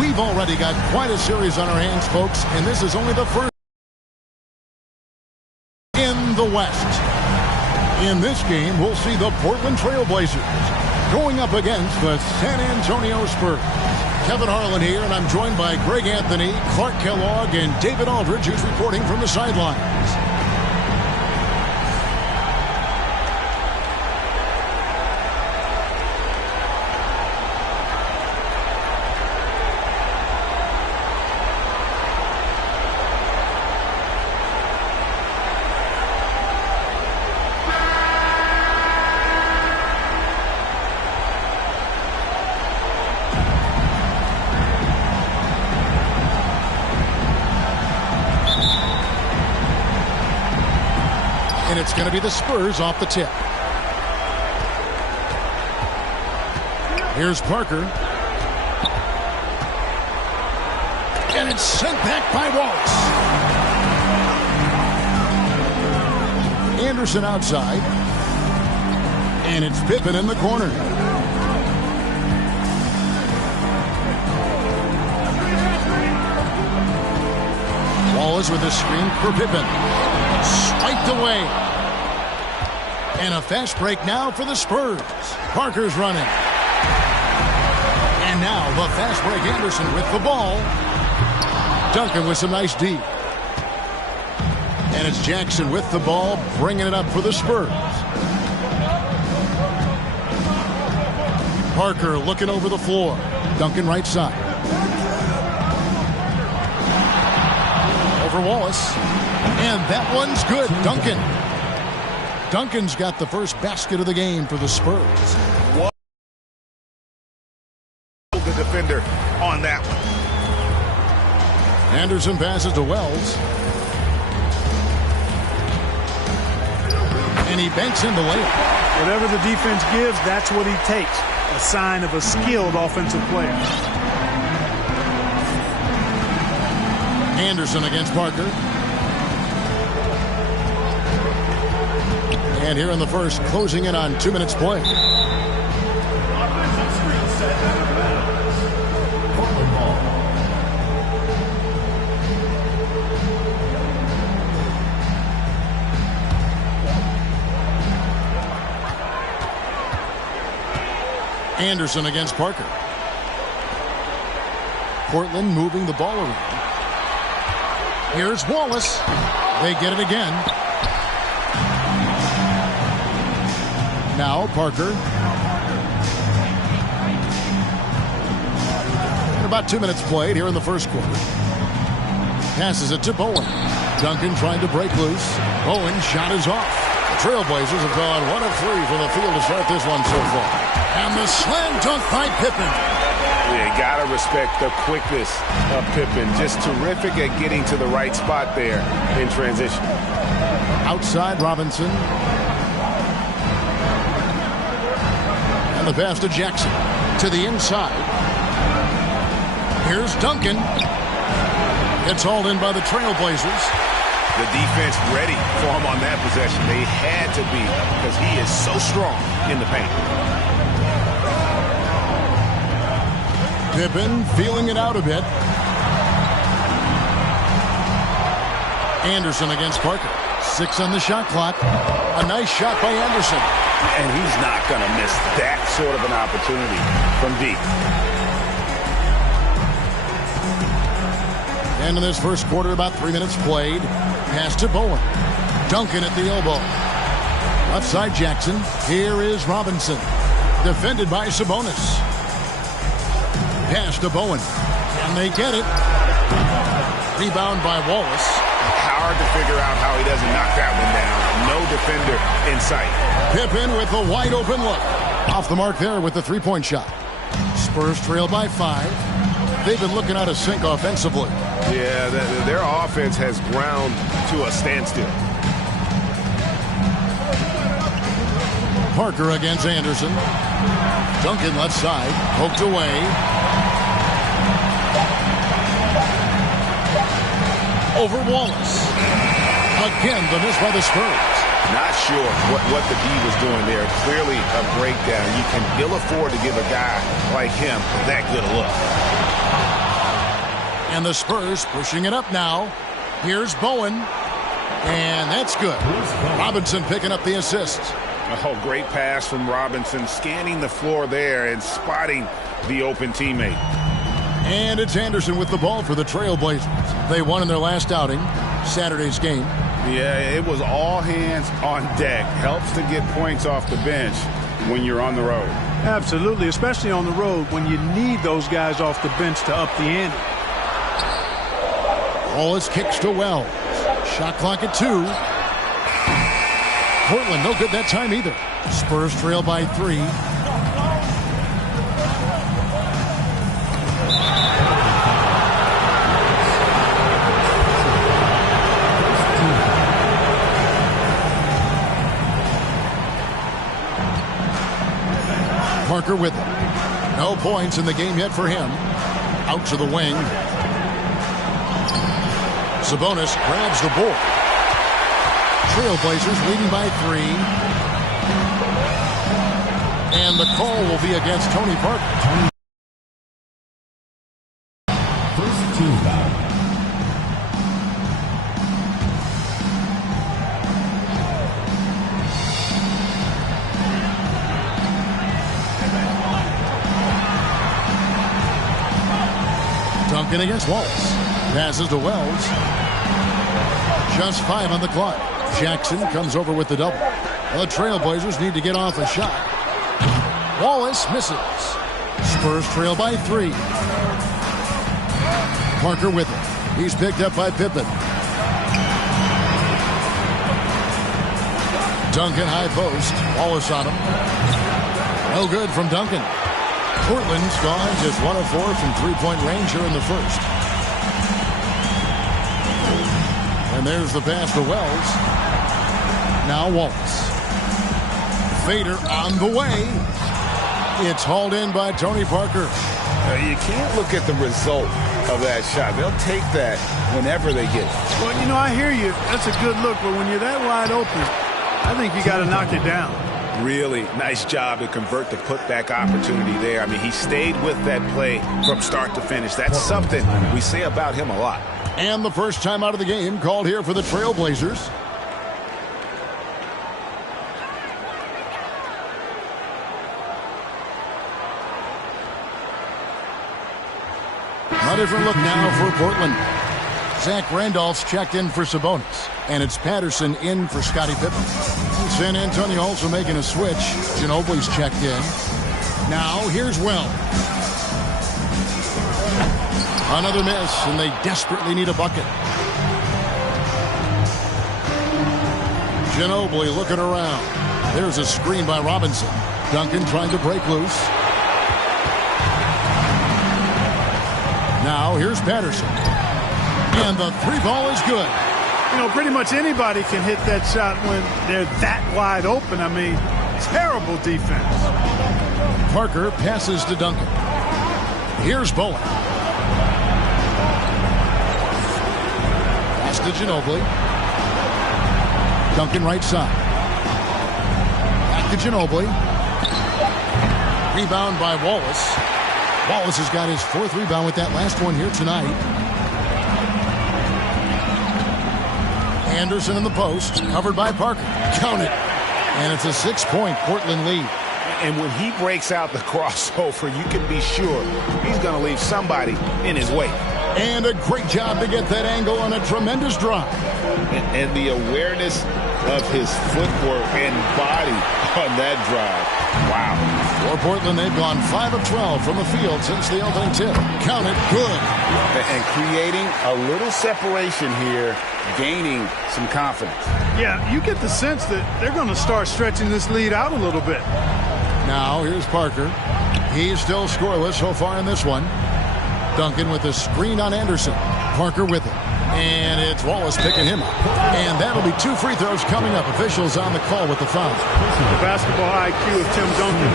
We've already got quite a series on our hands, folks, and this is only the first in the West. In this game, we'll see the Portland Trail Blazers going up against the San Antonio Spurs. Kevin Harlan here, and I'm joined by Greg Anthony, Clark Kellogg, and David Aldridge, who's reporting from the sidelines. And it's going to be the Spurs off the tip. Here's Parker. And it's sent back by Wallace. Anderson outside. And it's Pippen in the corner. Wallace with a screen for Pippen. Swiped away. And a fast break now for the Spurs. Parker's running. And now the fast break. Anderson with the ball. Duncan with some nice D. And it's Jackson with the ball, bringing it up for the Spurs. Parker looking over the floor. Duncan right side. Over Wallace. And that one's good. Duncan's got the first basket of the game for the Spurs. The defender on that one. Anderson passes to Wells. And he banks in the layup. Whatever the defense gives, that's what he takes. A sign of a skilled offensive player. Anderson against Parker. And here in the first, closing in on 2 minutes play. Anderson against Parker. Portland moving the ball around. Here's Wallace. They get it again. Now Parker. And about 2 minutes played here in the first quarter. Passes it to Bowen. Duncan trying to break loose. Bowen shot is off. The Trailblazers have gone 1 of 3 from the field to start this one so far. And the slam dunk by Pippen. You gotta respect the quickness of Pippen. Just terrific at getting to the right spot there in transition. Outside Robinson. And the pass to Jackson. To the inside. Here's Duncan. It's hauled in by the Trailblazers. The defense ready for him on that possession. They had to be, because he is so strong in the paint. Pippen feeling it out a bit. Anderson against Parker. 6 on the shot clock. A nice shot by Anderson. And he's not going to miss that sort of an opportunity from deep. And in this first quarter, about 3 minutes played. Pass to Bowen. Duncan at the elbow. Left side Jackson. Here is Robinson. Defended by Sabonis. Pass to Bowen. And they get it. Rebound by Wallace. Hard to figure out how he doesn't knock that one down. No defender in sight. Pippen with a wide open look. Off the mark there with the three-point shot. Spurs trail by 5. They've been looking out of sync offensively. Yeah, their offense has ground to a standstill. Parker against Anderson. Duncan left side. Poked away. Over Wallace. Again, the miss by the Spurs. Not sure what the D was doing there. Clearly a breakdown. You can ill afford to give a guy like him that good a look. And the Spurs pushing it up now. Here's Bowen. And that's good. Robinson picking up the assist. Oh, great pass from Robinson, scanning the floor there and spotting the open teammate. And it's Anderson with the ball for the Trailblazers. They won in their last outing, Saturday's game. Yeah, it was all hands on deck. Helps to get points off the bench when you're on the road. Absolutely, especially on the road when you need those guys off the bench to up the ante. Wallace kicks to Wells. Shot clock at 2. Portland no good that time either. Spurs trail by 3. Parker with it. No points in the game yet for him. Out to the wing. Sabonis grabs the board. Trailblazers leading by 3. And the call will be against Tony Parker. First team foul. Duncan against Wallace. Passes to Wells. Just 5 on the clock. Jackson comes over with the double. The Trailblazers need to get off a shot. Wallace misses. Spurs trail by 3. Parker with it. He's picked up by Pippen. Duncan high post. Wallace on him. No good from Duncan. Portland's gone just 1 of 4 from three-point range here in the first. And there's the pass to Wells. Now Wallace. Fader on the way. It's hauled in by Tony Parker. You can't look at the result of that shot. They'll take that whenever they get it. Well, you know, I hear you. That's a good look, but when you're that wide open, I think you got to knock it down. Really nice job to convert the putback opportunity there. I mean, he stayed with that play from start to finish. That's something we say about him a lot. And the first time out of the game called here for the Trailblazers. A different look now for Portland. Zach Randolph's checked in for Sabonis. And it's Patterson in for Scottie Pippen. San Antonio also making a switch. Ginobili's checked in. Now here's Wells. Another miss, and they desperately need a bucket. Ginobili looking around. There's a screen by Robinson. Duncan trying to break loose. Now here's Patterson. And the 3-ball is good. You know, pretty much anybody can hit that shot when they're that wide open. I mean, terrible defense. Parker passes to Duncan. Here's Bowen. Pass to Ginobili. Duncan right side. Back to Ginobili. Rebound by Wallace. Wallace has got his 4th rebound with that last one here tonight. Anderson in the post, covered by Parker. Count it. And it's a 6-point Portland lead. And when he breaks out the crossover, you can be sure he's going to leave somebody in his way. And a great job to get that angle on a tremendous drive. And the awareness of his footwork and body on that drive. Wow. For Portland, they've gone 5 of 12 from the field since the opening tip. Count it, good. And creating a little separation here, gaining some confidence. Yeah, you get the sense that they're going to start stretching this lead out a little bit. Now here's Parker. He's still scoreless so far in this one. Duncan with the screen on Anderson. Parker with it. And it's Wallace picking him up. And that'll be 2 free throws coming up. Officials on the call with the foul. The basketball IQ of Tim Duncan,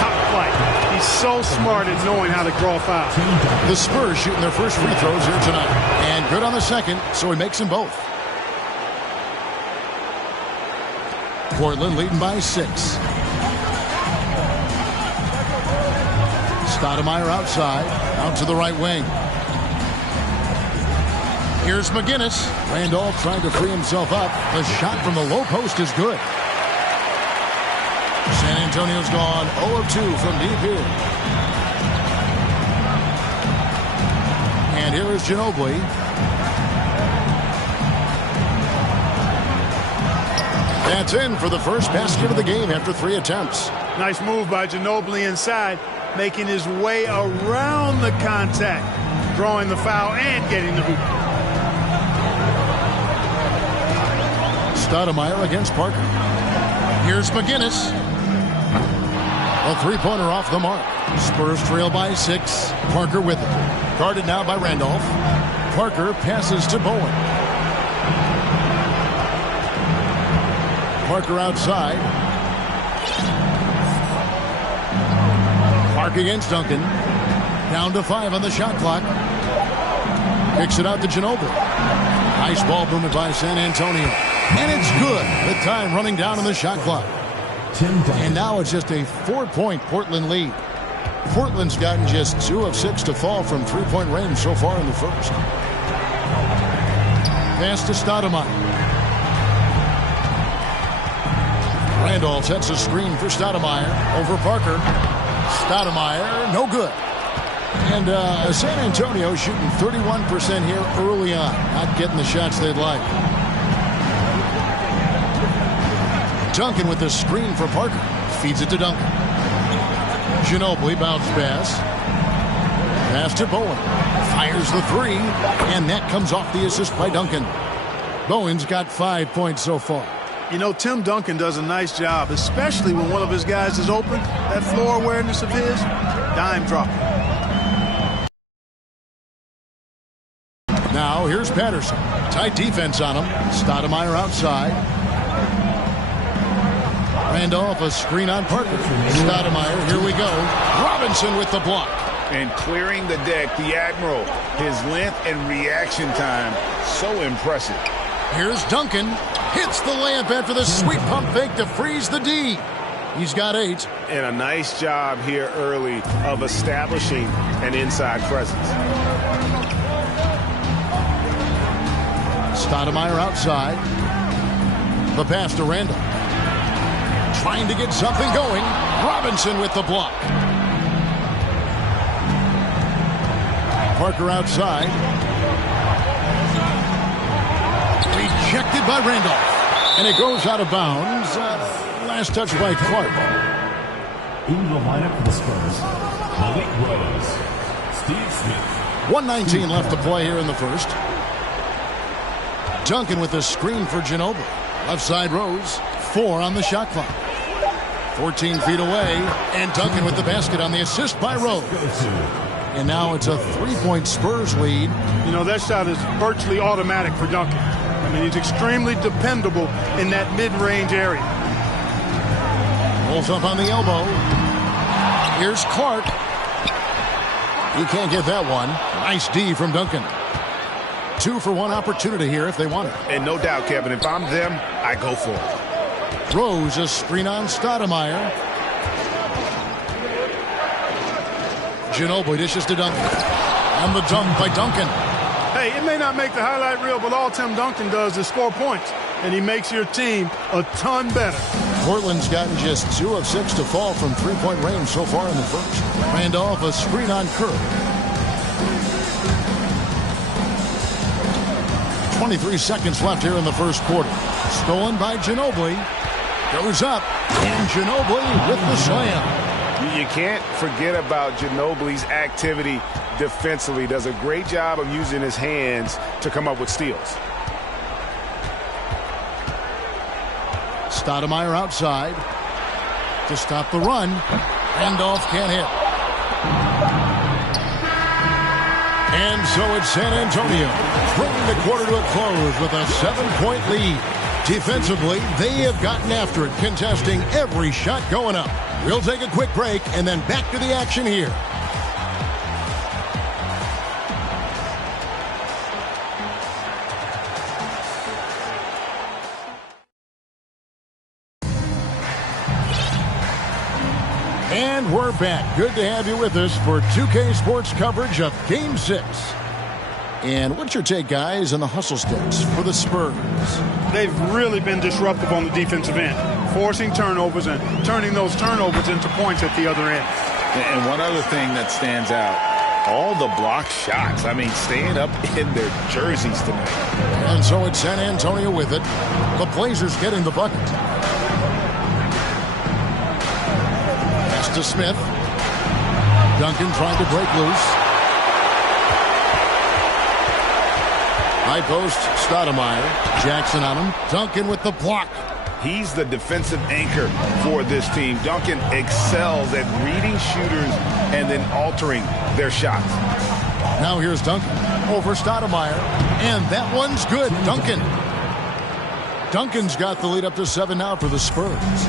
top flight. He's so smart at knowing how to draw fouls. The Spurs shooting their first free throws here tonight. And good on the second, so he makes them both. Portland leading by 6. Stoudemire outside, out to the right wing. Here's McGinnis. Randolph trying to free himself up. The shot from the low post is good. San Antonio's gone 0 of 2 from deep here. And here is Ginobili. That's in for the first basket of the game after 3 attempts. Nice move by Ginobili inside, making his way around the contact, drawing the foul and getting the hoop. Stoudemire against Parker. Here's McGinnis. A three-pointer off the mark. Spurs trail by 6. Parker with it. Guarded now by Randolph. Parker passes to Bowen. Parker outside. Park against Duncan. Down to 5 on the shot clock. Kicks it out to Ginobili. Nice ball movement by San Antonio. And it's good. The time running down on the shot clock. And now it's just a 4-point Portland lead. Portland's gotten just 2 of 6 to fall from 3-point range so far in the first. Pass to Stoudemire. Randolph sets a screen for Stoudemire. Over Parker. Stoudemire, no good. And San Antonio shooting 31% here early on. Not getting the shots they'd like. Duncan with the screen for Parker. Feeds it to Duncan. Ginobili bounce pass. Pass to Bowen. Fires the 3. And that comes off the assist by Duncan. Bowen's got 5 points so far. You know, Tim Duncan does a nice job, especially when one of his guys is open. That floor awareness of his, dime drop. Now here's Patterson. Tight defense on him. Stoudemire outside. Randolph, a screen on Parker. Stoudemire, here we go. Robinson with the block. And clearing the deck, the Admiral. His length and reaction time, so impressive. Here's Duncan. Hits the layup after the sweet pump fake to freeze the D. He's got 8. And a nice job here early of establishing an inside presence. Stoudemire outside. The pass to Randolph. Trying to get something going. Robinson with the block. Parker outside. Rejected by Randolph. And it goes out of bounds. Last touch by Clark. In the lineup for the Spurs, Malik Rose, Steve Smith. 1:19 left to play here in the first. Duncan with the screen for Ginobili. Left side Rose. 4 on the shot clock. 14 feet away. And Duncan with the basket on the assist by Rose. And now it's a 3-point Spurs lead. You know, that shot is virtually automatic for Duncan. I mean, he's extremely dependable in that mid-range area. Rolls up on the elbow. Here's Clark. He can't get that one. Nice D from Duncan. 2 for 1 opportunity here if they want it. And no doubt, Kevin, if I'm them, I go for it. Rose, a screen on Stoudemire. Ginobili dishes to Duncan. And the dunk by Duncan. Hey, it may not make the highlight reel, but all Tim Duncan does is score points. And he makes your team a ton better. Portland's gotten just 2 of 6 to fall from 3-point range so far in the first. Randolph, a screen on Kerr. 23 seconds left here in the first quarter. Stolen by Ginobili. Goes up. And Ginobili with the slam. You can't forget about Ginobili's activity defensively. Does a great job of using his hands to come up with steals. Stoudemire outside to stop the run. Randolph can't hit. And so it's San Antonio bringing the quarter to a close with a 7-point lead. Defensively, they have gotten after it, contesting every shot going up. We'll take a quick break and then back to the action here. And we're back. Good to have you with us for 2K Sports coverage of Game 6. And what's your take, guys, on the hustle steps for the Spurs? They've really been disruptive on the defensive end, forcing turnovers and turning those turnovers into points at the other end. And one other thing that stands out, all the block shots. I mean, staying up in their jerseys tonight. And so it's San Antonio with it. The Blazers getting the bucket. Pass to Smith. Duncan trying to break loose. High post, Stoudemire. Jackson on him. Duncan with the block. He's the defensive anchor for this team. Duncan excels at reading shooters and then altering their shots. Now here's Duncan over Stoudemire. And that one's good. Duncan's got the lead up to 7 now for the Spurs.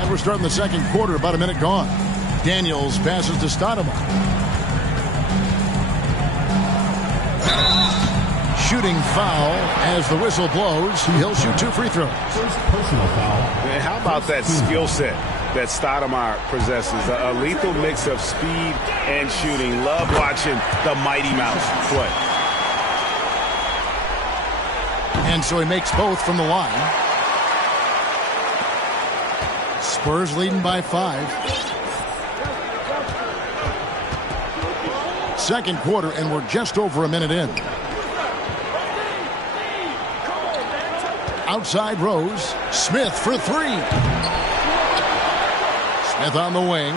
And we're starting the second quarter, about a minute gone. Daniels passes to Stoudemire. Shooting foul as the whistle blows. He'll shoot 2 free throws. First personal foul. Man, how about that skill set that Stoudemire possesses? A lethal mix of speed and shooting. Love watching the Mighty Mouse play. And so he makes both from the line. Spurs leading by 5. Second quarter, and we're just over a minute in. Outside Rose. Smith for 3. Smith on the wing.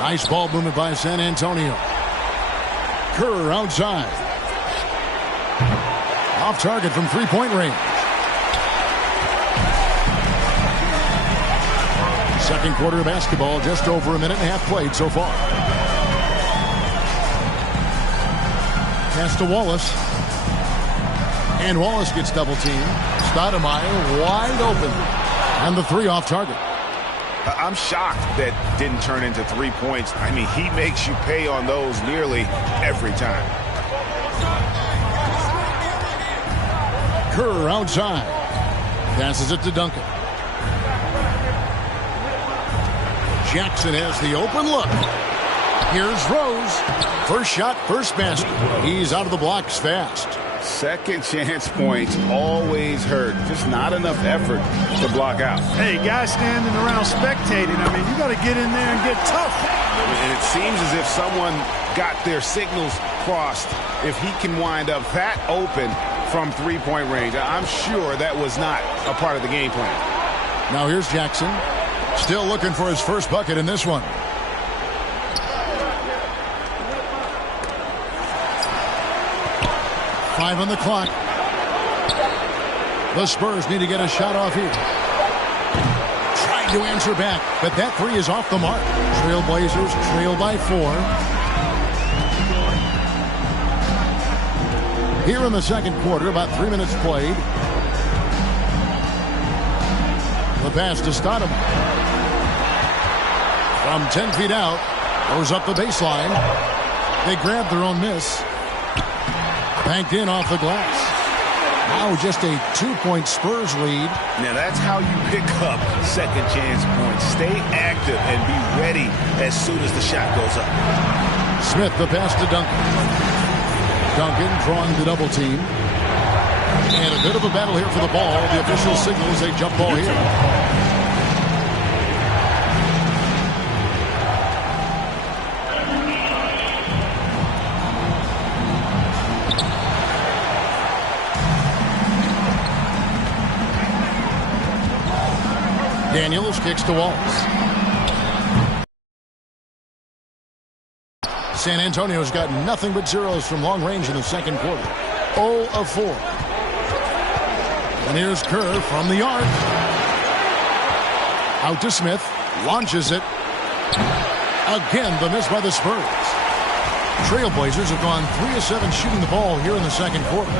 Nice ball movement by San Antonio. Kerr outside. Off target from 3-point range. Second quarter of basketball, just over a minute and a half played so far. Pass to Wallace. And Wallace gets double teamed. Stoudemire wide open. And the 3 off target. I'm shocked that didn't turn into 3 points. I mean, he makes you pay on those nearly every time. Kerr outside. Passes it to Duncan. Jackson has the open look. Here's Rose. First shot, first basket. He's out of the blocks fast. Second chance points always hurt. Just not enough effort to block out. Hey, guys standing around spectating. I mean, you got to get in there and get tough. And it seems as if someone got their signals crossed. If he can wind up that open from 3-point range, I'm sure that was not a part of the game plan. Now here's Jackson. Still looking for his first bucket in this one. Five on the clock. The Spurs need to get a shot off here. Trying to answer back, but that 3 is off the mark. Trailblazers trail by 4. Here in the second quarter, about 3 minutes played. The pass to Stoudemire. From 10 feet out, goes up the baseline. They grab their own miss. Banked in off the glass. Now just a 2-point Spurs lead. Now that's how you pick up second chance points. Stay active and be ready as soon as the shot goes up. Smith the pass to Duncan. Duncan drawing the double team. And a bit of a battle here for the ball. The official signals a jump ball here. Daniels kicks to Wallace. San Antonio's got nothing but zeros from long range in the second quarter. 0 of 4. And here's Kerr from the arc. Out to Smith. Launches it. Again, the miss by the Spurs. Trailblazers have gone 3 of 7 shooting the ball here in the second quarter.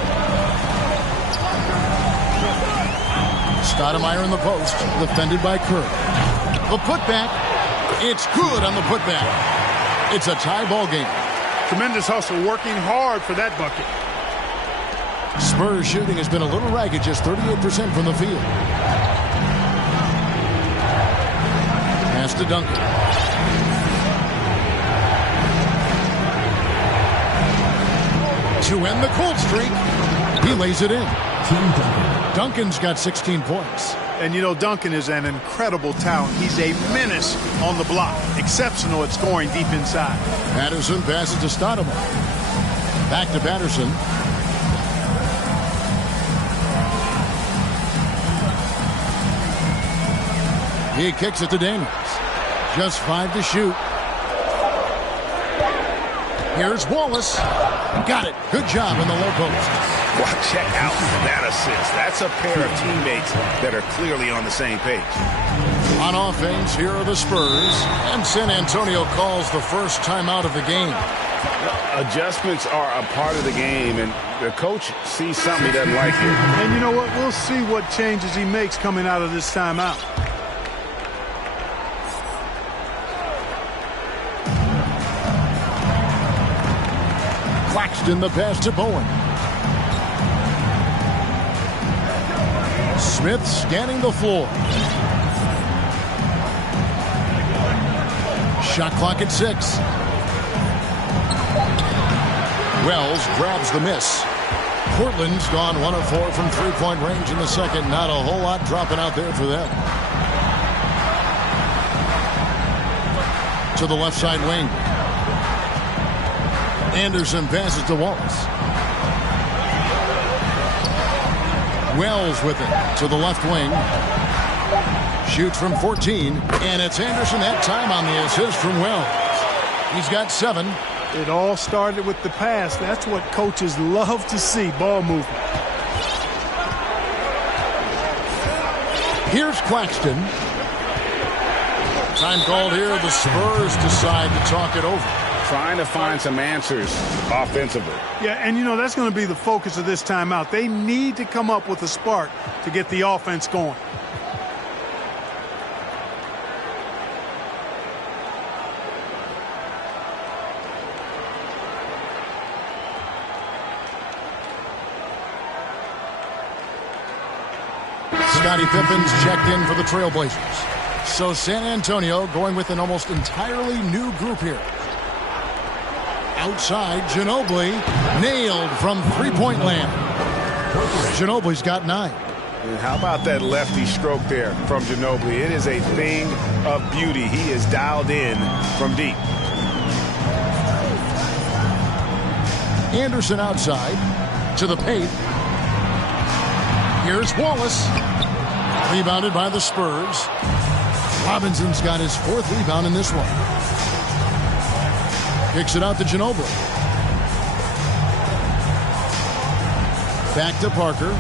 Stoudemire in the post, defended by Kerr. The putback, it's good on the putback. It's a tie ball game. Tremendous hustle, working hard for that bucket. Spurs shooting has been a little ragged, just 38% from the field. Pass to Duncan. to end the cold streak. He lays it in. Team Duncan. Duncan's got 16 points. And, you know, Duncan is an incredible talent. He's a menace on the block. Exceptional at scoring deep inside. Patterson passes to Stoudemire. Back to Patterson. He kicks it to Daniels. Just 5 to shoot. Here's Wallace. Got it. Good job in the low post. Well, check out that assist. That's a pair of teammates that are clearly on the same page. On offense, here are the Spurs. And San Antonio calls the first timeout of the game. Adjustments are a part of the game, and the coach sees something he doesn't like here. And you know what? We'll see what changes he makes coming out of this timeout. Claxton the pass to Bowen. Smith scanning the floor. Shot clock at 6. Wells grabs the miss. Portland's gone 1 of 4 from three-point range in the second. Not a whole lot dropping out there for them. To the left side wing. Anderson passes to Wallace. Wells with it to the left wing. Shoots from 14, and it's Anderson that time on the assist from Wells. He's got 7. It all started with the pass. That's what coaches love to see, ball movement. Here's Claxton. Time called here. The Spurs decide to talk it over. Trying to find some answers offensively. Yeah, and you know, that's going to be the focus of this timeout. They need to come up with a spark to get the offense going. Scottie Pippen's checked in for the Trailblazers. So San Antonio going with an almost entirely new group here. Outside, Ginobili nailed from three-point land. Ginobili's got 9. And how about that lefty stroke there from Ginobili? It is a thing of beauty. He is dialed in from deep. Anderson outside to the paint. Here's Wallace. Rebounded by the Spurs. Robinson's got his 4th rebound in this one. Kicks it out to Ginobili. Back to Parker.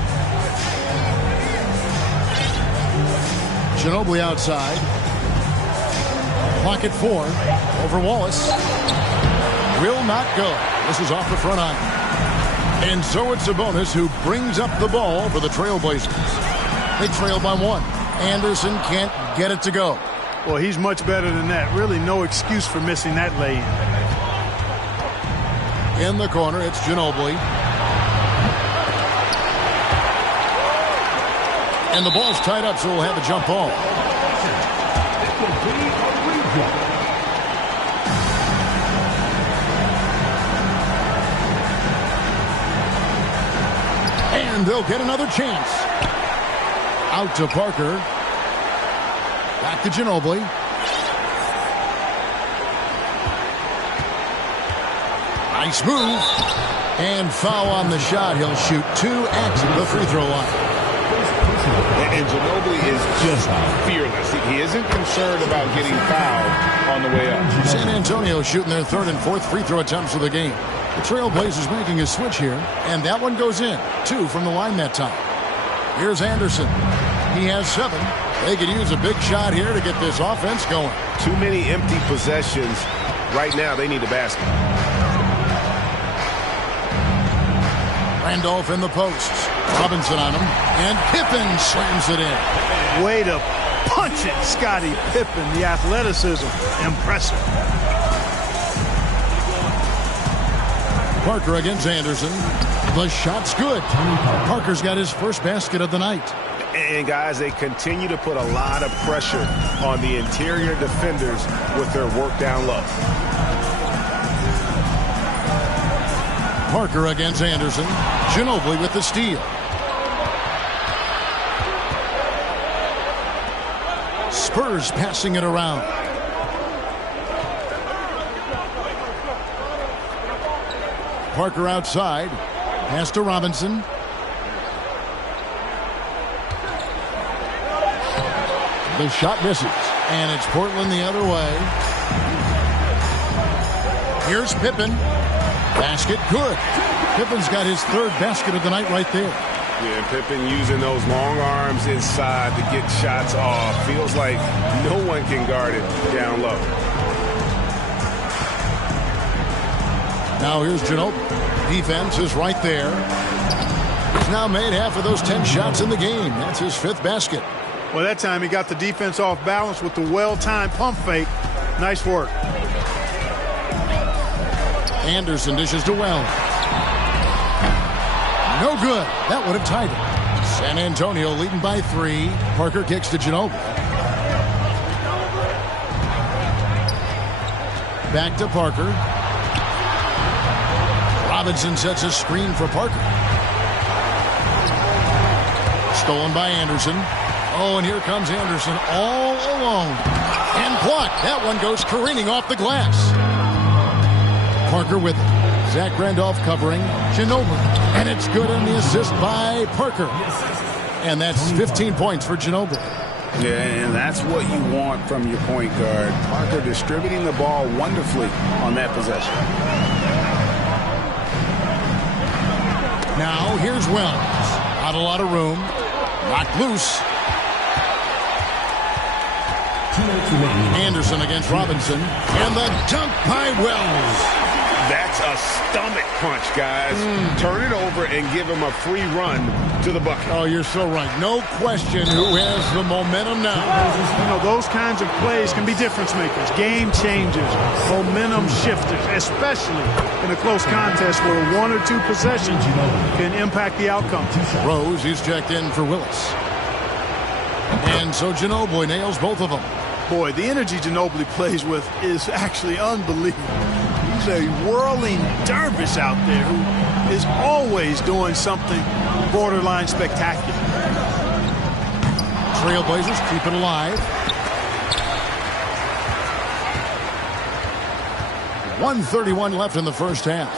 Ginobili outside. Clock at 4. Over Wallace. Will not go. This is off the front iron. And so it's Sabonis who brings up the ball for the Trailblazers. They trail by 1. Anderson can't get it to go. Well, he's much better than that. Really no excuse for missing that lay-in. In the corner, it's Ginobili. And the ball's tied up, so we'll have a jump ball. And they'll get another chance. Out to Parker. Back to Ginobili. Nice move. And foul on the shot. He'll shoot 2 at the free throw line. And Ginobili is just fearless. He isn't concerned about getting fouled on the way up. San Antonio shooting their 3rd and 4th free throw attempts of the game. The Trailblazers making a switch here, and that one goes in. 2 from the line that time. Here's Anderson. He has 7. They could use a big shot here to get this offense going. Too many empty possessions. Right now, they need a basket. Randolph in the posts. Robinson on him. And Pippen slams it in. Way to punch it, Scottie Pippen. The athleticism, impressive. Parker against Anderson. The shot's good. Parker's got his first basket of the night. And, guys, they continue to put a lot of pressure on the interior defenders with their work down low. Parker against Anderson. Ginobili with the steal. Spurs passing it around. Parker outside. Pass to Robinson. The shot misses. And it's Portland the other way. Here's Pippen. Basket good. Pippen's got his third basket of the night right there. Yeah, and Pippen using those long arms inside to get shots off. Feels like no one can guard it down low. Now here's Ginobili. Defense is right there. He's now made half of those 10 shots in the game. That's his 5th basket. Well, that time he got the defense off balance with the well-timed pump fake. Nice work. Anderson dishes to Wells. No good. That would have tied it. San Antonio leading by 3. Parker kicks to Ginobili. Back to Parker. Robinson sets a screen for Parker. Stolen by Anderson. Oh, and here comes Anderson all alone. And blocked. That one goes careening off the glass. Parker with it. Zach Randolph covering. Ginobili. And it's good on the assist by Parker. And that's 15 points for Ginobili. Yeah, and that's what you want from your point guard. Parker distributing the ball wonderfully on that possession. Now here's Wells. Not a lot of room. Knocked loose. Anderson against Robinson. And the dunk by Wells. That's a stomach punch, guys. Turn it over and give him a free run to the bucket. Oh, you're so right. No question who has the momentum now. You know, those kinds of plays can be difference makers, game changers, momentum shifters, especially in a close contest where 1 or 2 possessions can impact the outcome. Rose, he's checked in for Willis. And so Ginobili nails both of them. Boy, the energy Ginobili plays with is actually unbelievable. He's a whirling dervish out there who is always doing something borderline spectacular. Trailblazers keep it alive. 1:31 left in the first half.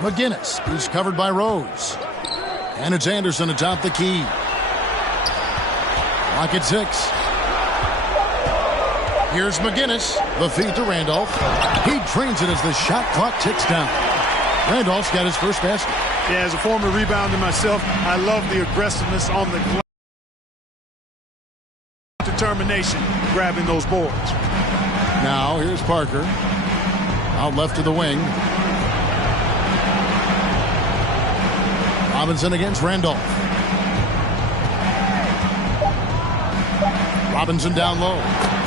McGinnis is covered by Rose. And it's Anderson atop the key. Lock at 6. Here's McGinnis. The feed to Randolph. He drains it as the shot clock ticks down. Randolph's got his first basket. Yeah, as a former rebounder myself, I love the aggressiveness on the glass. Determination grabbing those boards. Now here's Parker. Out left to the wing. Robinson against Randolph. Robinson down low.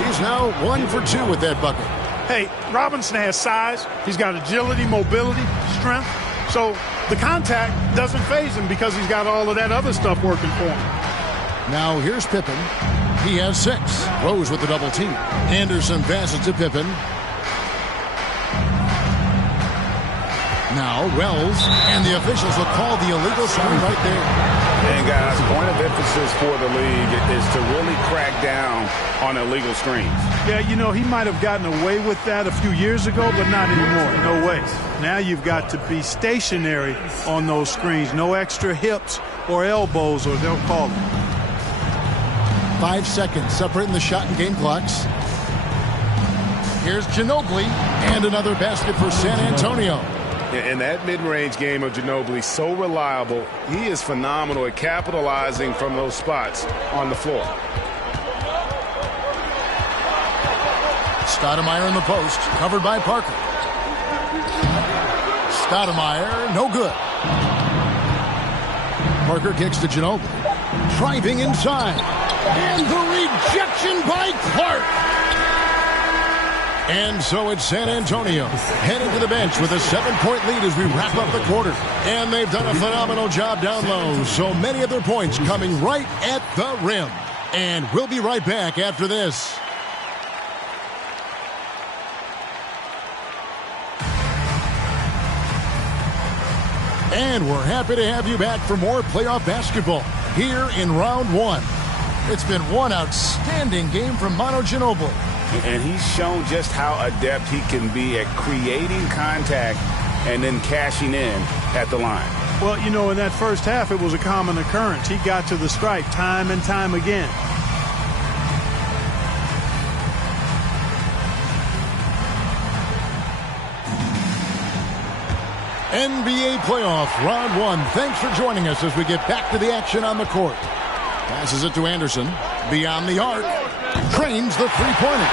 He's now 1 for 2 with that bucket. Hey, Robinson has size. He's got agility, mobility, strength. So the contact doesn't faze him because he's got all of that other stuff working for him. Now here's Pippen. He has 6. Rose with the double team. Anderson passes to Pippen. Now Wells, and the officials will call the illegal screen right there. And guys, point of emphasis for the league is to really crack down on illegal screens. Yeah, you know, he might have gotten away with that a few years ago, but not anymore. No way. Now you've got to be stationary on those screens. No extra hips or elbows, or they'll call it. 5 seconds separating the shot and game clocks. Here's Ginobili, and another basket for San Antonio. And that mid-range game of Ginobili, so reliable. He is phenomenal at capitalizing from those spots on the floor. Stoudemire in the post, covered by Parker. Stoudemire, no good. Parker kicks to Ginobili. Driving inside. And the rejection by Clark. And so it's San Antonio headed to the bench with a 7-point lead as we wrap up the quarter. And they've done a phenomenal job down low. So many of their points coming right at the rim. And we'll be right back after this. And we're happy to have you back for more playoff basketball here in round one. It's been one outstanding game from Manu Ginobili. And he's shown just how adept he can be at creating contact and then cashing in at the line. Well, you know, in that first half, it was a common occurrence. He got to the stripe time and time again. NBA playoff round one. Thanks for joining us as we get back to the action on the court. Passes it to Anderson. Beyond the arc. Trains the three-pointer.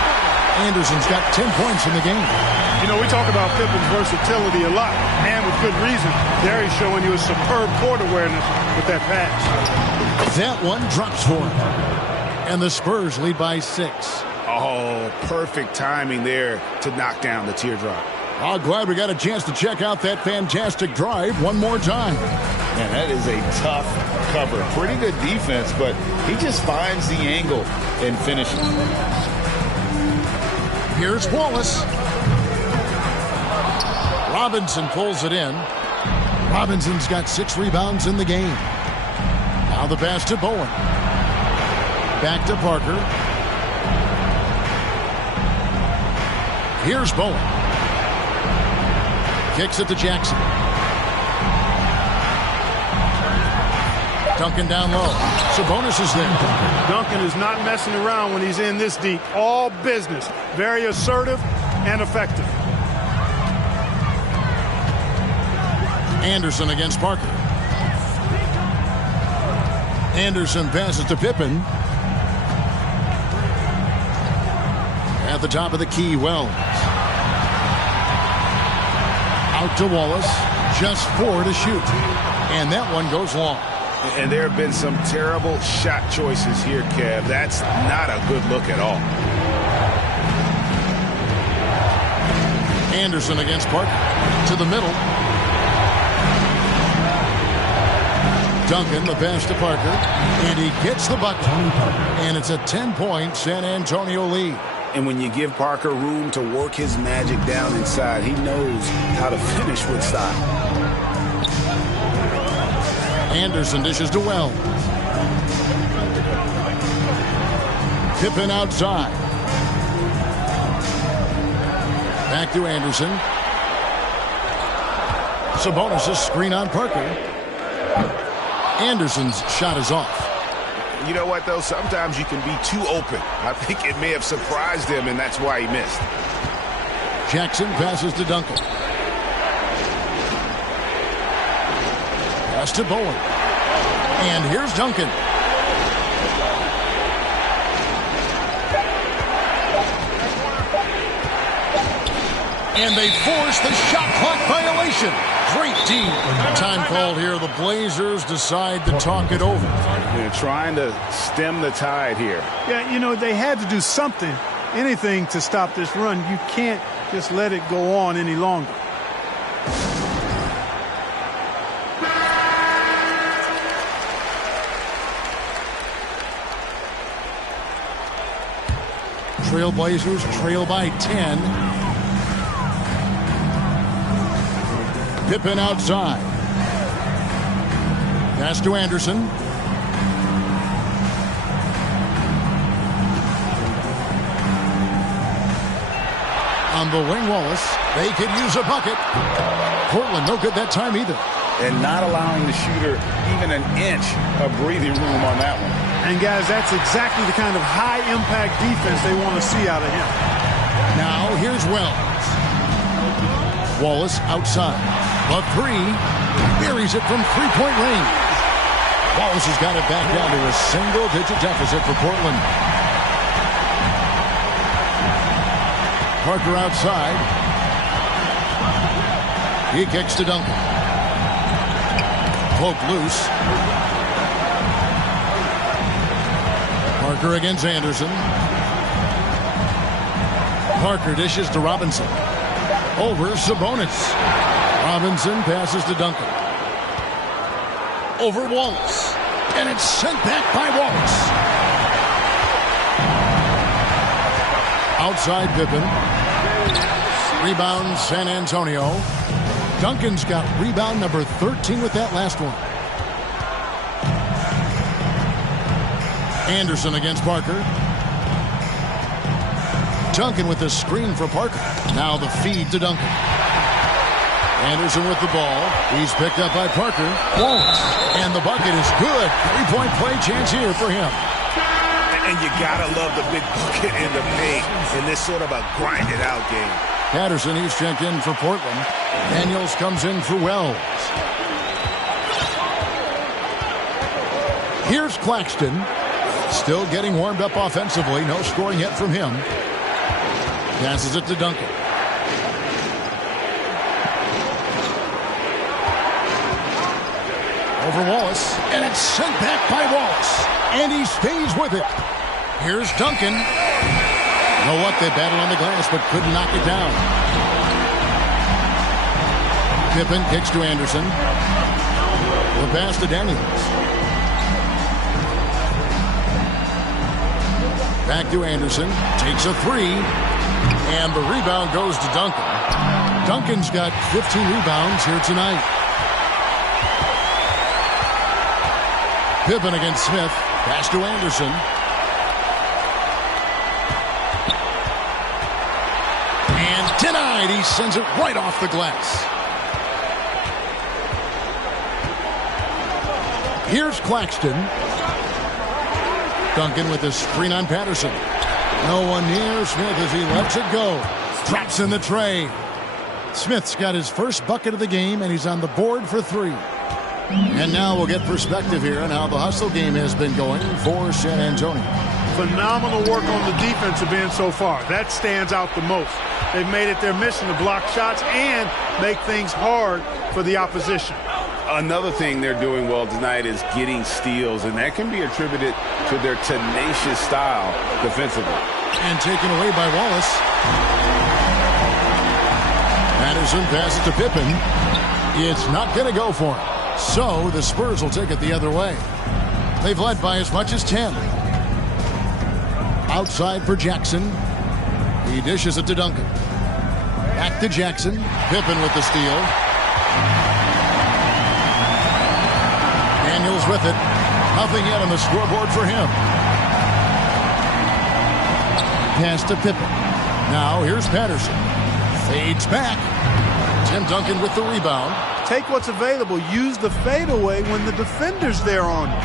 Anderson's got 10 points in the game. You know, we talk about Pippen's versatility a lot, and with good reason. There he's showing you a superb court awareness with that pass. That one drops for him. And the Spurs lead by 6. Oh, perfect timing there to knock down the teardrop. Oh, glad we got a chance to check out that fantastic drive one more time. Man, that is a tough cover. Pretty good defense, but he just finds the angle and finishes. Here's Wallace. Robinson pulls it in. Robinson's got 6 rebounds in the game. Now the pass to Bowen. Back to Parker. Here's Bowen. Kicks it to Jackson. Duncan down low. Sabonis is there. Duncan is not messing around when he's in this deep. All business. Very assertive and effective. Anderson against Parker. Anderson passes to Pippen. At the top of the key, Wells. Out to Wallace. Just 4 to shoot. And that one goes long. And there have been some terrible shot choices here, Kev. That's not a good look at all. Anderson against Parker. To the middle. Duncan, the pass to Parker. And he gets the bucket. And it's a 10-point San Antonio lead. And when you give Parker room to work his magic down inside, he knows how to finish with style. Anderson dishes to Wells. Pippen outside. Back to Anderson. Sabonis' screen on Parker. Anderson's shot is off. You know what, though? Sometimes you can be too open. I think it may have surprised him, and that's why he missed. Jackson passes to Duncan. Pass to Bowen. And here's Duncan. And they force the shot clock violation. Great team. Time called here. The Blazers decide to talk it over. They're trying to stem the tide here. Yeah, you know, they had to do something, anything to stop this run. You can't just let it go on any longer. Trailblazers trail by 10. Pippen outside. Pass to Anderson. On the wing, Wallace. They could use a bucket. Portland no good that time either. And not allowing the shooter even an inch of breathing room on that one. And, guys, that's exactly the kind of high-impact defense they want to see out of him. Now, here's Wells. Wallace outside. A 3. Buries it from three-point range. Wallace has got it back down to a single-digit deficit for Portland. Parker outside. He kicks to Duncan. Poke loose. Parker against Anderson. Parker dishes to Robinson. Over Sabonis. Robinson passes to Duncan. Over Wallace. And it's sent back by Wallace. Outside Pippen. Rebound San Antonio. Duncan's got rebound number 13 with that last one. Anderson against Parker. Duncan with the screen for Parker. Now the feed to Duncan. Anderson with the ball. He's picked up by Parker. Wallace. And the bucket is good. Three-point play chance here for him. And you gotta love the big bucket in the paint in this sort of a grinded-out game. Patterson, he's checked in for Portland. Daniels comes in for Wells. Here's Claxton. Still getting warmed up offensively. No scoring yet from him. Passes it to Duncan. Over Wallace. And it's sent back by Wallace. And he stays with it. Here's Duncan. You know what? They battled on the glass but couldn't knock it down. Pippen kicks to Anderson. The pass to Daniels. Back to Anderson. Takes a three. And the rebound goes to Duncan. Duncan's got 15 rebounds here tonight. Pippen against Smith. Pass to Anderson. And denied. He sends it right off the glass. Here's Claxton. Duncan with his screen on Patterson. No one near Smith as he lets it go. Drops in the tray. Smith's got his first bucket of the game, and he's on the board for three. And now we'll get perspective here on how the hustle game has been going for San Antonio. Phenomenal work on the defensive end so far. That stands out the most. They've made it their mission to block shots and make things hard for the opposition. Another thing they're doing well tonight is getting steals, and that can be attributed to their tenacious style defensively. And taken away by Wallace. Patterson passes to Pippen. It's not going to go for him. So the Spurs will take it the other way. They've led by as much as 10. Outside for Jackson. He dishes it to Duncan. Back to Jackson. Pippen with the steal. Daniels with it. Nothing yet on the scoreboard for him. Pass to Pippen. Now here's Patterson. Fades back. Tim Duncan with the rebound. Take what's available. Use the fadeaway when the defender's there on you.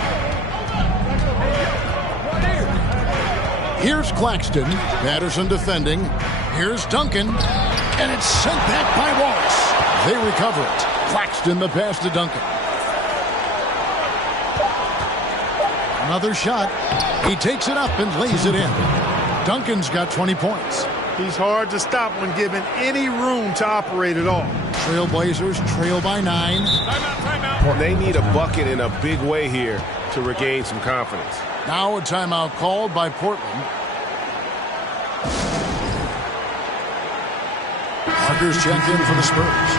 Here's Claxton. Patterson defending. Here's Duncan. And it's sent back by Wallace. They recover it. Claxton the pass to Duncan. Another shot. He takes it up and lays it in. Duncan's got 20 points. He's hard to stop when given any room to operate at all. Trailblazers trail by 9. Well, they need a bucket in a big way here to regain some confidence. Now a timeout called by Portland. Parker's checked in for the Spurs.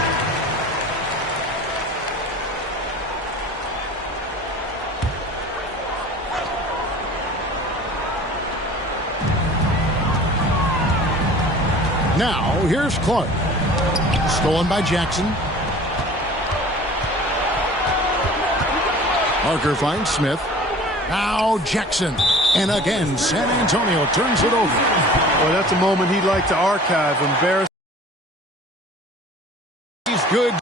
Now, here's Clark. Stolen by Jackson. Parker finds Smith. Now Jackson. And again, San Antonio turns it over. Well, that's a moment he'd like to archive. Embarrassing. He's good.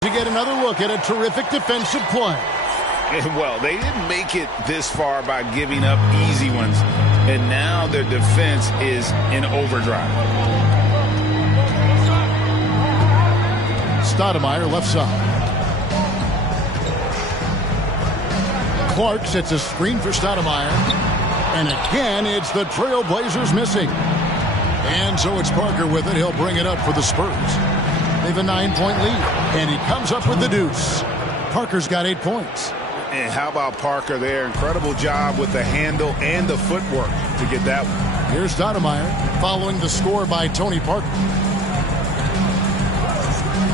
To get another look at a terrific defensive play. And well, they didn't make it this far by giving up easy ones. And now their defense is in overdrive. Stoudemire left side. Clark sets a screen for Stoudemire. And again, it's the Trailblazers missing. And so it's Parker with it. He'll bring it up for the Spurs. They have a 9-point lead. And he comes up with the deuce. Parker's got 8 points. And how about Parker there? Incredible job with the handle and the footwork to get that one. Here's Stoudemire following the score by Tony Parker.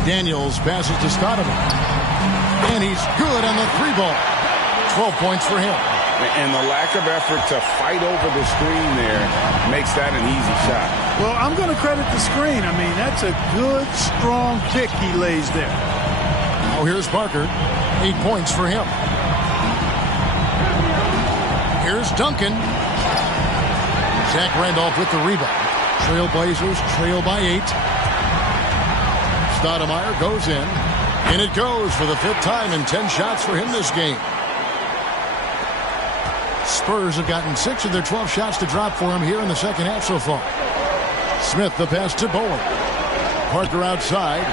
Daniels passes to Stoudemire. And he's good on the 3 ball. 12 points for him. And the lack of effort to fight over the screen there makes that an easy shot. Well, I'm going to credit the screen. I mean, that's a good, strong pick he lays there. Now here's Parker. 8 points for him. Here's Duncan. Zach Randolph with the rebound. Trailblazers trail by 8. Stoudemire goes in. And it goes for the 5th time in 10 shots for him this game. Spurs have gotten 6 of their 12 shots to drop for him here in the second half so far. Smith the pass to Bowen. Parker outside.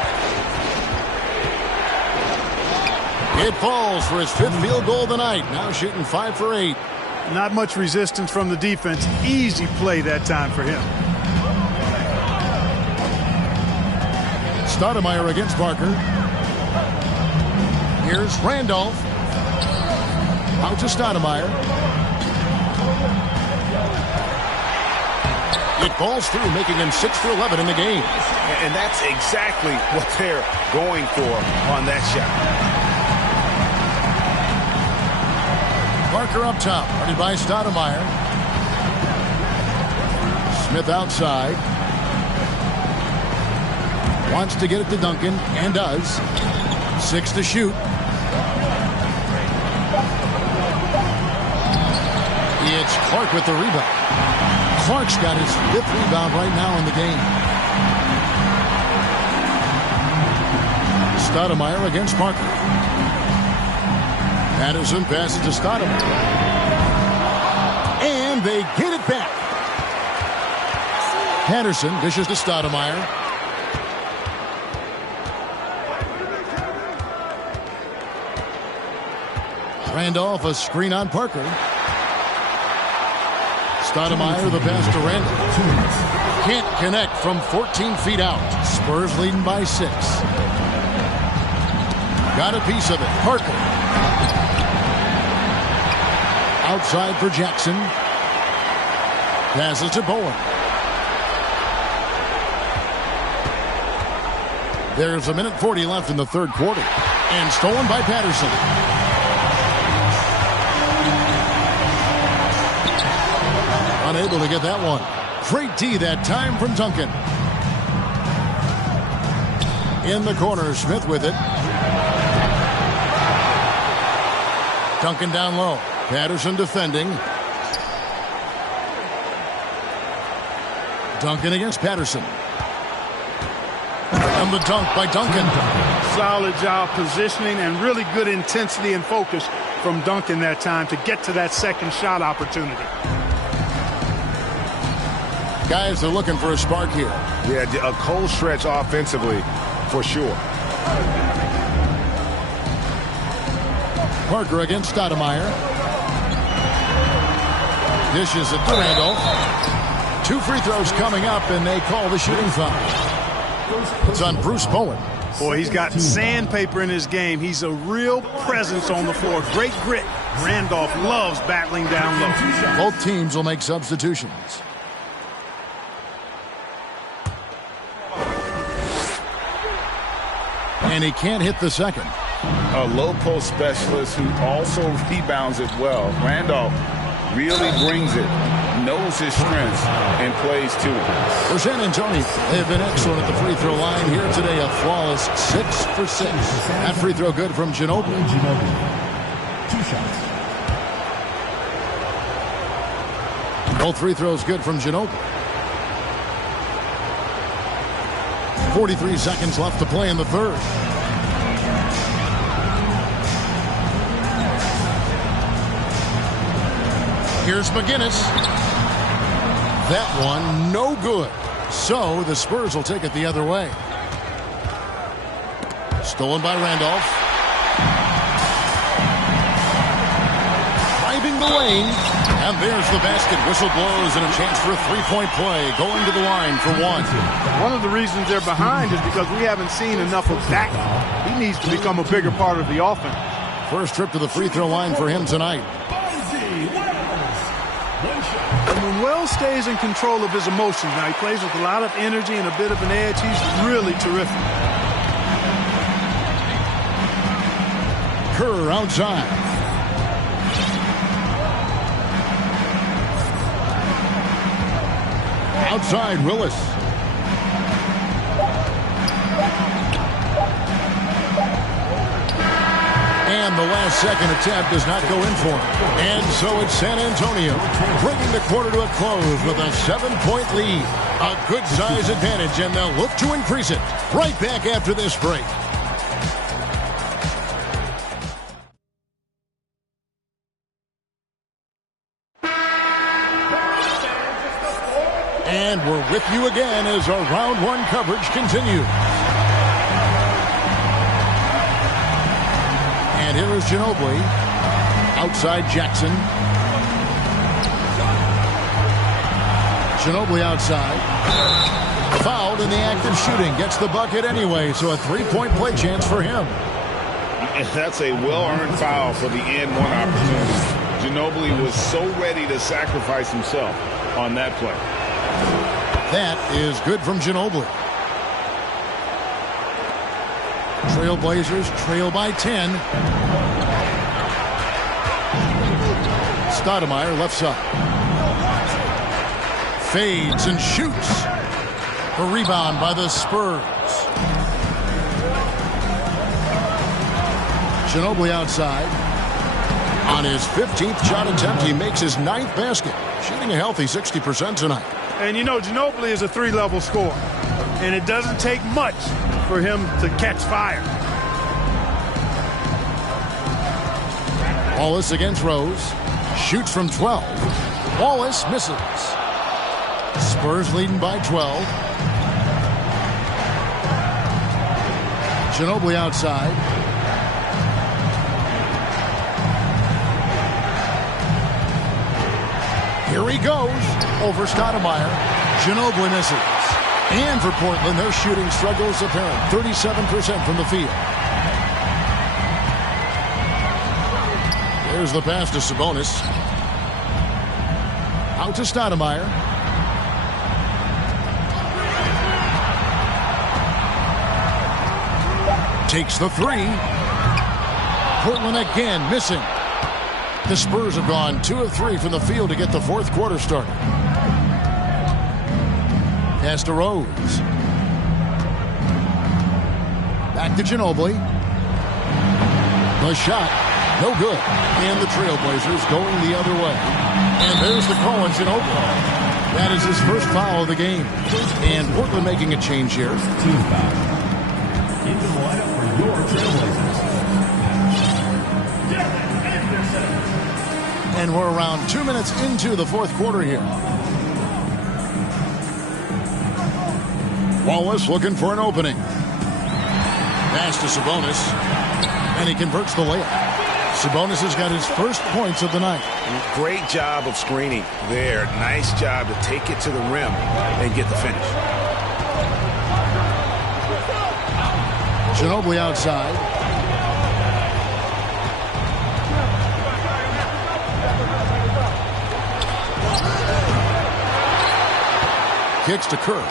It falls for his 5th field goal of the night. Now shooting 5 for 8. Not much resistance from the defense. Easy play that time for him. Stoudemire against Parker. Here's Randolph. Out to Stoudemire. It falls through, making him 6 for 11 in the game. And that's exactly what they're going for on that shot. Parker up top, guarded by Stoudemire. Smith outside. Wants to get it to Duncan, and does. 6 to shoot. It's Clark with the rebound. Clark's got his 5th rebound right now in the game. Stoudemire against Parker. Patterson passes to Stoudemire. And they get it back. Patterson dishes to Stoudemire. Randolph a screen on Parker. Stoudemire the pass to Randolph. Can't connect from 14 feet out. Spurs leading by 6. Got a piece of it. Parker. Outside for Jackson. Passes to Bowen. There's 1:40 left in the 3rd quarter. And stolen by Patterson. Unable to get that one. Great D that time from Duncan. In the corner, Smith with it. Duncan down low. Patterson defending. Duncan against Patterson. And the dunk by Duncan. Solid job positioning and really good intensity and focus from Duncan that time to get to that second shot opportunity. Guys are looking for a spark here. Yeah, a cold stretch offensively for sure. Parker against Stoudemire. Dishes it to Randolph. 2 free throws coming up, and they call the shooting foul. It's on Bruce Bowen. Boy, he's got sandpaper in his game. He's a real presence on the floor. Great grit. Randolph loves battling down low. Both teams will make substitutions. And he can't hit the second. A low post specialist who also rebounds it well. Randolph really brings it, knows his strengths, and plays to it. For San Antonio, they have been excellent at the free throw line here today. A flawless 6 for 6. That free throw good from Ginobili. 2 shots. Both free throws good from Ginobili. 43 seconds left to play in the 3rd. Here's McGinnis. That one no good. So the Spurs will take it the other way. Stolen by Randolph. Driving the lane. And there's the basket. Whistle blows and a chance for a 3-point play. Going to the line for 1. One of the reasons they're behind is because we haven't seen enough of that. He needs to become a bigger part of the offense. First trip to the free throw line for him tonight. And when Wells stays in control of his emotions, now he plays with a lot of energy and a bit of an edge. He's really terrific. Kerr outside. Outside, Willis. And the last second attempt does not go in for him. And so it's San Antonio bringing the quarter to a close with a 7-point lead. A good size advantage, and they'll look to increase it. Right back after this break. And we're with you again as our round one coverage continues. And here is Ginobili. Outside Jackson. Ginobili outside. Fouled in the act of shooting. Gets the bucket anyway, so a three-point play chance for him. And that's a well-earned foul for the and one opportunity. Ginobili was so ready to sacrifice himself on that play. That is good from Ginobili. Trailblazers trail by 10. Stoudemire left side. Fades and shoots. A rebound by the Spurs. Ginobili outside. On his 15th shot attempt, he makes his 9th basket. Shooting a healthy 60% tonight. And you know, Ginobili is a three-level scorer. And it doesn't take much for him to catch fire. Wallace against Rose. Shoots from 12. Wallace misses. Spurs leading by 12. Ginobili outside. Here he goes. Over Stoudemire. Ginobili misses. And for Portland, their shooting struggles apparent. 37% from the field. There's the pass to Sabonis. Out to Stoudemire. Takes the three. Portland again missing. The Spurs have gone 2 of 3 from the field to get the fourth quarter started. Pass to Rose. Back to Ginobili. The shot, no good. And the Trailblazers going the other way. And there's the call on Ginobili. That is his first foul of the game. And Portland making a change here. Team foul. Into the lineup for your Trailblazers. And we're around 2 minutes into the fourth quarter here. Wallace looking for an opening. Pass to Sabonis. And he converts the layup. Sabonis has got his first points of the night. Great job of screening there. Nice job to take it to the rim and get the finish. Ginobili outside. Kicks to Kerr.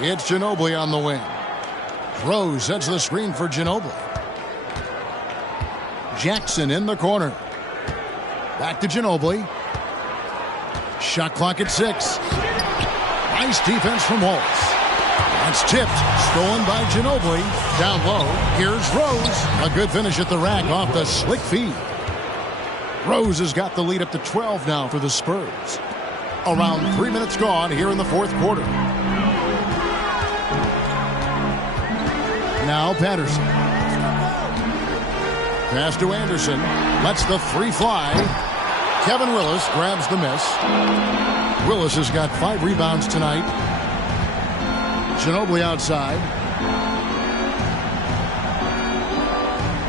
It's Ginobili on the wing. Rose sets the screen for Ginobili. Jackson in the corner. Back to Ginobili. Shot clock at 6. Nice defense from Wallace. That's tipped. Stolen by Ginobili. Down low. Here's Rose. A good finish at the rack off the slick feed. Rose has got the lead up to 12 now for the Spurs. Around 3 minutes gone here in the fourth quarter. Now Patterson. Pass to Anderson. Lets the three fly. Kevin Willis grabs the miss. Willis has got 5 rebounds tonight. Ginobili outside.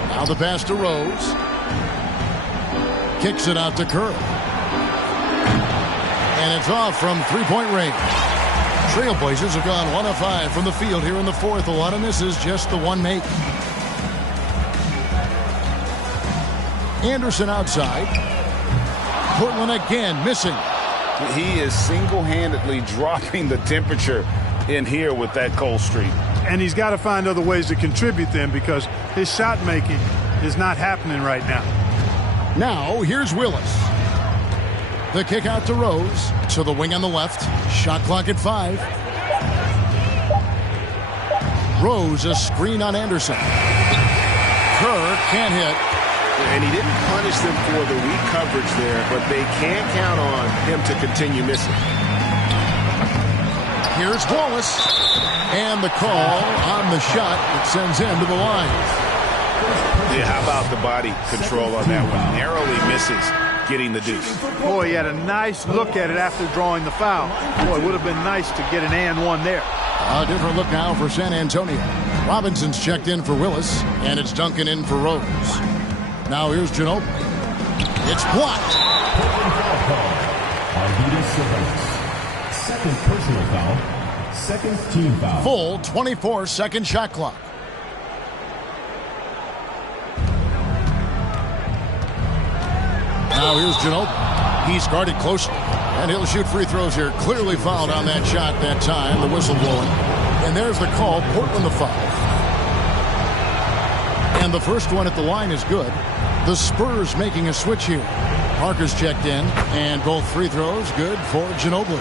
Now the pass to Rose. Kicks it out to Kerr. And it's off from three-point range. Trailblazers have gone 1 of 5 from the field here in the fourth. A lot of misses, just the one make. Anderson outside. Portland again missing. He is single-handedly dropping the temperature in here with that cold streak. And he's got to find other ways to contribute then, because his shot making is not happening right now. Now, here's Willis. The kick out to Rose. To the wing on the left. Shot clock at 5. Rose, a screen on Anderson. Kerr can't hit. And he didn't punish them for the weak coverage there, but they can't count on him to continue missing. Here's Wallace. And the call on the shot that sends him to the line. Yeah, how about the body control on that one? Narrowly misses getting the deuce. Boy, he had a nice look at it after drawing the foul. Boy, it would have been nice to get an and one there. A different look now for San Antonio. Robinson's checked in for Willis, and it's Duncan in for Rose. Now here's Ginobili. It's blocked. Second personal foul. Second team foul. Full 24-second shot clock. Now here's Ginobili. He's guarded closely, and he'll shoot free throws here. Clearly fouled on that shot that time. The whistle blowing. And there's the call. Portland the foul. And the first one at the line is good. The Spurs making a switch here. Parker's checked in, and both free throws good for Ginobili.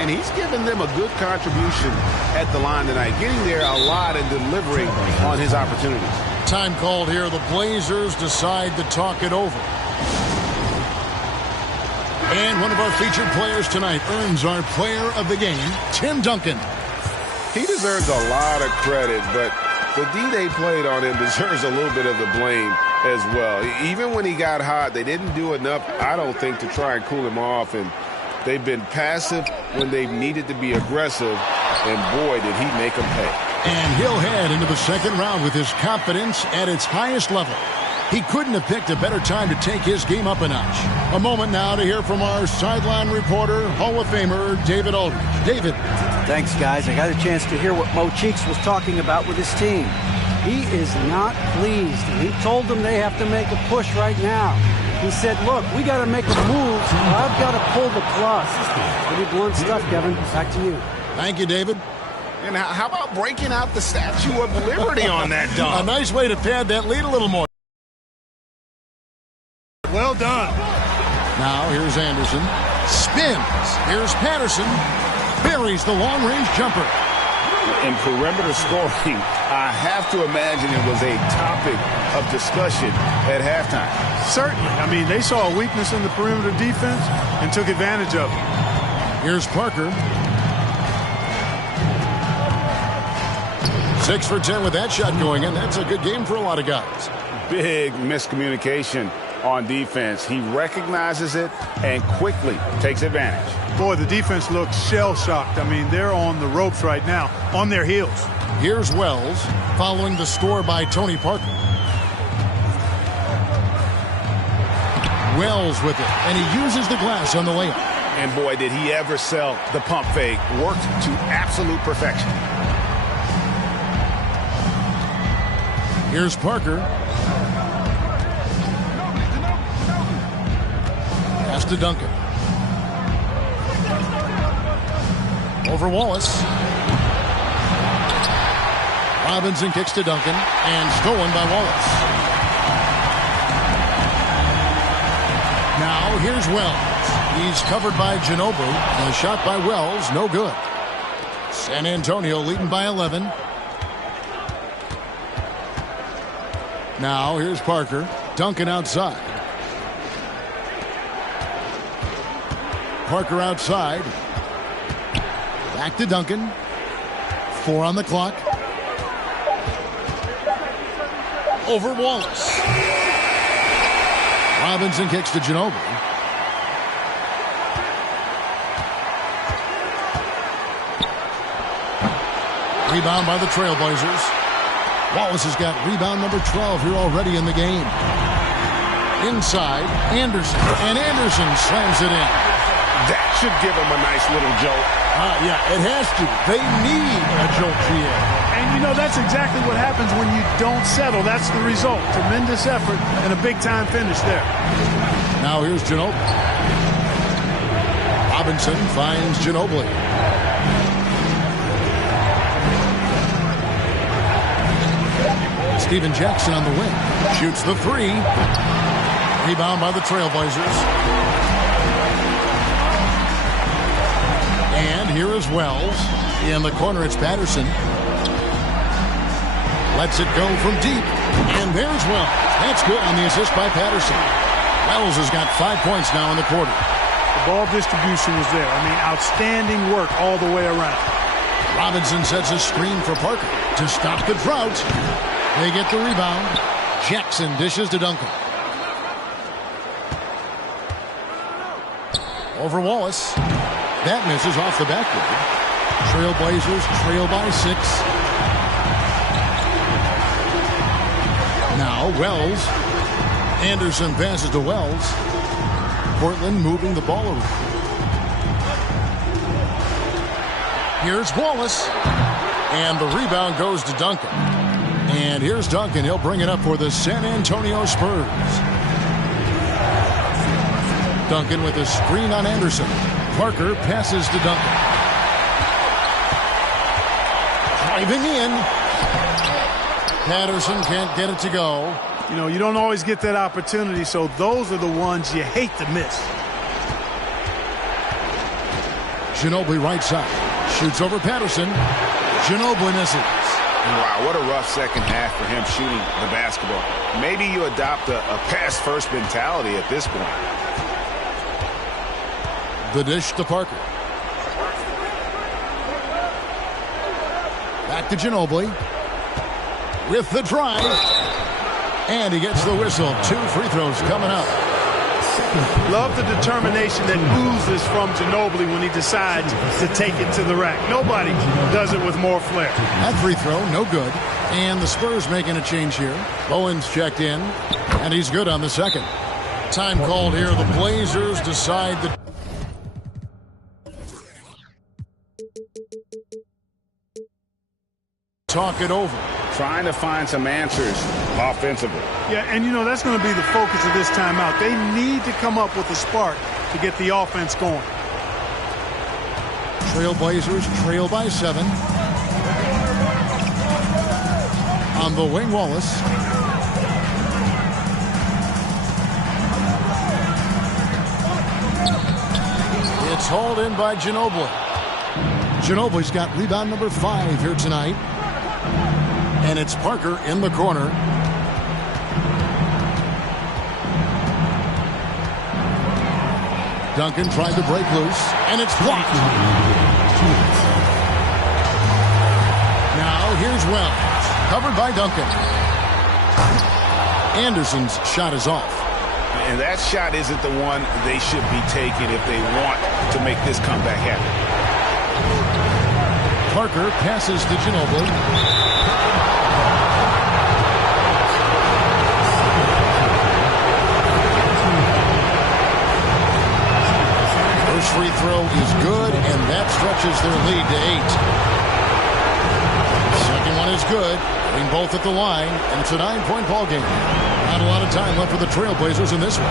And he's given them a good contribution at the line tonight, getting there a lot and delivering on his opportunities. Time called here. The Blazers decide to talk it over. And one of our featured players tonight earns our player of the game, Tim Duncan. He deserves a lot of credit, but the D they played on him deserves a little bit of the blame as well. Even when he got hot, they didn't do enough, I don't think, to try and cool him off. And they've been passive when they've needed to be aggressive. And boy, did he make them pay. And he'll head into the second round with his confidence at its highest level. He couldn't have picked a better time to take his game up a notch. A moment now to hear from our sideline reporter, Hall of Famer, David Aldridge. David. Thanks, guys. I got a chance to hear what Mo Cheeks was talking about with his team. He is not pleased, and he told them they have to make a push right now. He said, look, we got to make a move. I've got to pull the plug. Pretty blunt stuff, Kevin. Back to you. Thank you, David. And how about breaking out the Statue of Liberty on that dunk? A nice way to pad that lead a little more. Well done. Now here's Anderson. Spins. Here's Patterson. Buries the long-range jumper. In perimeter scoring, I have to imagine it was a topic of discussion at halftime. Certainly. I mean, they saw a weakness in the perimeter defense and took advantage of it. Here's Parker. 6 for 10 with that shot going in. That's a good game for a lot of guys. Big miscommunication on defense. He recognizes it and quickly takes advantage. Boy, the defense looks shell-shocked. I mean, they're on the ropes right now, on their heels. Here's Wells following the score by Tony Parker. Wells with it, and he uses the glass on the layup. And boy, did he ever sell the pump fake. Worked to absolute perfection. Here's Parker. Pass to Duncan. Over Wallace. Robinson kicks to Duncan and stolen by Wallace. Now here's Wells. He's covered by Ginobili. And a shot by Wells, no good. San Antonio leading by 11. Now here's Parker. Duncan outside. Parker outside. Back to Duncan. 4 on the clock. Over Wallace. Robinson kicks to Ginobili. Rebound by the Trailblazers. Wallace has got rebound number 12 here already in the game. Inside, Anderson. And Anderson slams it in. That should give him a nice little jolt. Yeah, it has to. They need a jolt here. And, you know, that's exactly what happens when you don't settle. That's the result. Tremendous effort and a big-time finish there. Now here's Ginobili. Robinson finds Ginobili. Steven Jackson on the wing. Shoots the 3. Rebound by the Trailblazers. here is Wells. In the corner, it's Patterson. Lets it go from deep. And there's Wells. That's good on the assist by Patterson. Wells has got 5 points now in the quarter. The ball distribution was there. I mean, outstanding work all the way around. Robinson sets a screen for Parker to stop the drought. They get the rebound. Jackson dishes to Duncan. Over Wallace. That misses off the backboard. Trailblazers trail by 6. Now Wells. Anderson passes to Wells. Portland moving the ball around. Here's Wallace. And the rebound goes to Duncan. And here's Duncan. He'll bring it up for the San Antonio Spurs. Duncan with a screen on Anderson. Parker passes to Duncan. Driving in. Patterson can't get it to go. You know, you don't always get that opportunity, so those are the ones you hate to miss. Ginobili right side. Shoots over Patterson. Ginobili misses. Wow, what a rough second half for him shooting the basketball. Maybe you adopt a pass-first mentality at this point. The dish to Parker. Back to Ginobili. With the drive. And he gets the whistle. 2 free throws coming up. Love the determination that oozes from Ginobili when he decides to take it to the rack. Nobody does it with more flair. That free throw, no good. And the Spurs making a change here. Bowen's checked in, and he's good on the second. Time called here. The Blazers decide to talk it over. Trying to find some answers offensively. Yeah, and you know, that's going to be the focus of this timeout. They need to come up with a spark to get the offense going. Trailblazers trail by 7. On the wing, Wallace. It's hauled in by Ginobili. Ginobili's got rebound number 5 here tonight. And it's Parker in the corner. Duncan tried to break loose, and it's blocked. Now here's Wells, covered by Duncan. Anderson's shot is off. And that shot isn't the one they should be taking if they want to make this comeback happen. Parker passes to Ginobili. Free throw is good, and that stretches their lead to 8. Second one is good. Putting both at the line, and it's a 9-point ball game. Not a lot of time left for the Trailblazers in this one.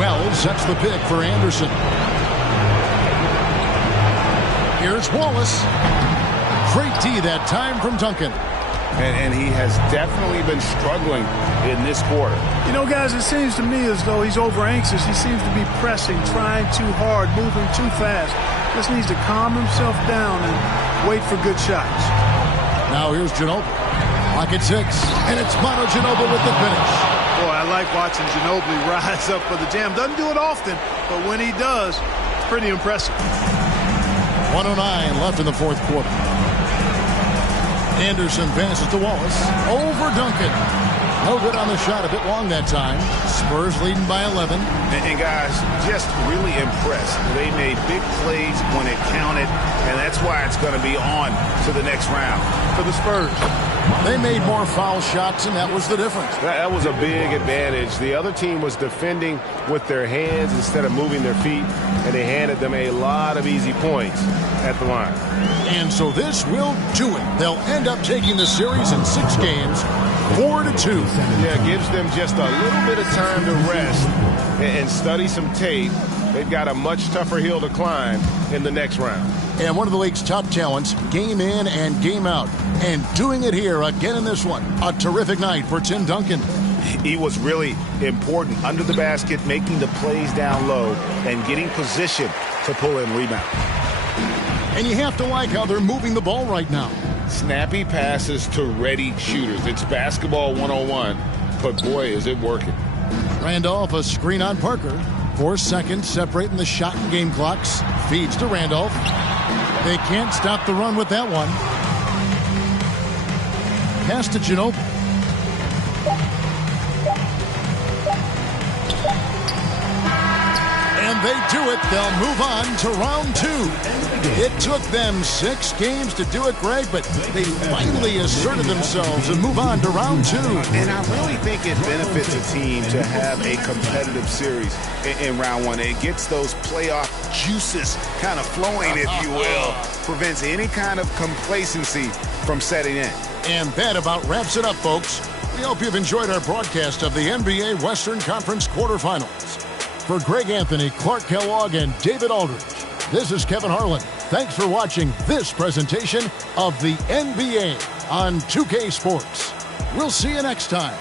Wells sets the pick for Anderson. Here's Wallace. Great D that time from Duncan. And he has definitely been struggling in this quarter. You know, guys, it seems to me as though he's over-anxious. He seems to be pressing, trying too hard, moving too fast. Just needs to calm himself down and wait for good shots. Now here's Ginobili. Clock at 6, and it's Manu Ginobili with the finish. Boy, I like watching Ginobili rise up for the jam. Doesn't do it often, but when he does, it's pretty impressive. 1:09 left in the fourth quarter. Anderson passes to Wallace. Over Duncan. No good on the shot. A bit long that time. Spurs leading by 11. And guys, just really impressed. They made big plays when it counted, and that's why it's going to be on to the next round for the Spurs. They made more foul shots, and that was the difference. That was a big advantage. The other team was defending with their hands instead of moving their feet, and they handed them a lot of easy points at the line. And so this will do it. They'll end up taking the series in 6 games, 4-2. Yeah, it gives them just a little bit of time to rest and study some tape. They've got a much tougher hill to climb in the next round. And one of the league's top talents, game in and game out. And doing it here again in this one. A terrific night for Tim Duncan. He was really important under the basket, making the plays down low and getting position to pull in rebound. And you have to like how they're moving the ball right now. Snappy passes to ready shooters. It's basketball 101, but boy, is it working. Randolph, a screen on Parker. 4 seconds separating the shot and game clocks. Feeds to Randolph. They can't stop the run with that one. Pass to Ginobili. And they do it. They'll move on to round 2. It took them 6 games to do it, Greg, but they finally asserted themselves and move on to round 2. And I really think it benefits a team to have a competitive series in round 1. It gets those playoff juices kind of flowing, if you will. Prevents any kind of complacency from setting in. And that about wraps it up, folks. We hope you've enjoyed our broadcast of the NBA Western Conference quarterfinals. For Greg Anthony, Clark Kellogg, and David Aldridge, this is Kevin Harlan. Thanks for watching this presentation of the NBA on 2K Sports. We'll see you next time.